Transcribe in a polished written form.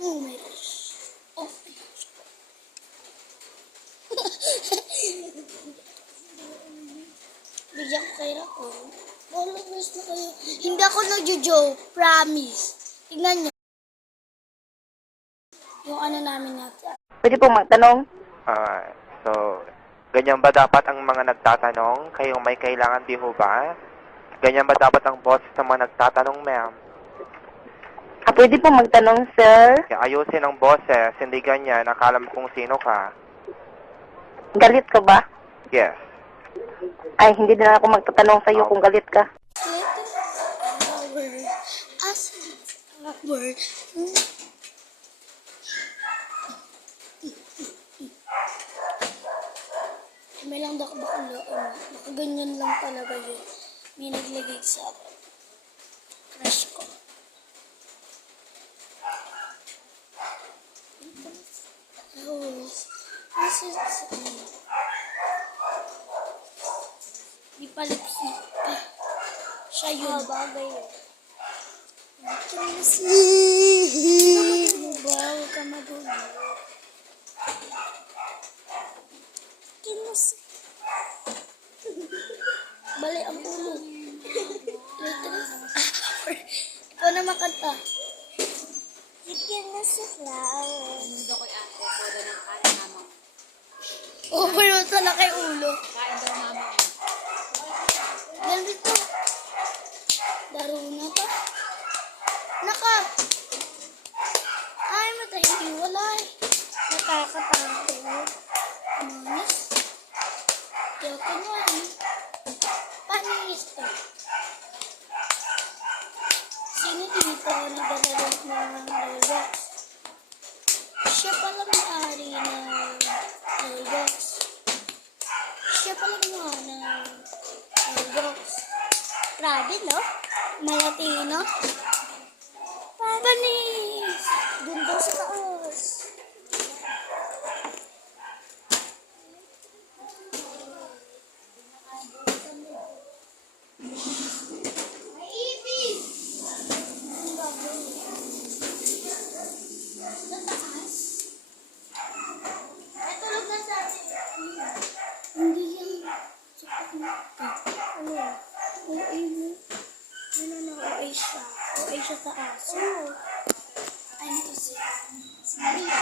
Oh my gosh. Oh my gosh. Bigyan ko kay Rakon. Followers na kayo. Hindi ako nag-joke. Promise. Tingnan nyo. Yung ano namin natin. Pwede pong magtanong? So, ganyan ba dapat ang mga nagtatanong? Kayong may kailangan di ho ba? Ganyan ba dapat ang boss sa mga nagtatanong, ma'am? Pwede pong magtanong, sir? Kaya ayusin ang boses, hindi ganyan. Akala mo kung sino ka. Galit ka ba? Yes. Ay, hindi na ako magtatanong sa'yo kung galit ka. Flower. As flower. May lang bakla. Baka ganyan lang talaga yun. May naglagay sa crush ko. Oh, this is di pa lipstick pa. Siya yun. Bagay yun. Ano ba? Huwag ka magulo. Bali ang ulo. Ikaw na makanta. Chicken na sa flower. Mundo ko'y ate, pwede ng kain mama. Pumunta na kay ulo. Kain daw mama. Nandito. Laro na to. Naka. Ay, matahiwalay. Nakakatakot. Manis. Yoko na. Panis ka. Sino dito nagdadalog ng Roblox? Siya pala may-ari ng Roblox. Siya pala gumawa ng Roblox. Grabe, no? Malatino. Panis! Doon daw sa taos. Hindi yan. Ano? OA mo. Ano na OA siya? OA siya sa aso. Ano to siya? Maria.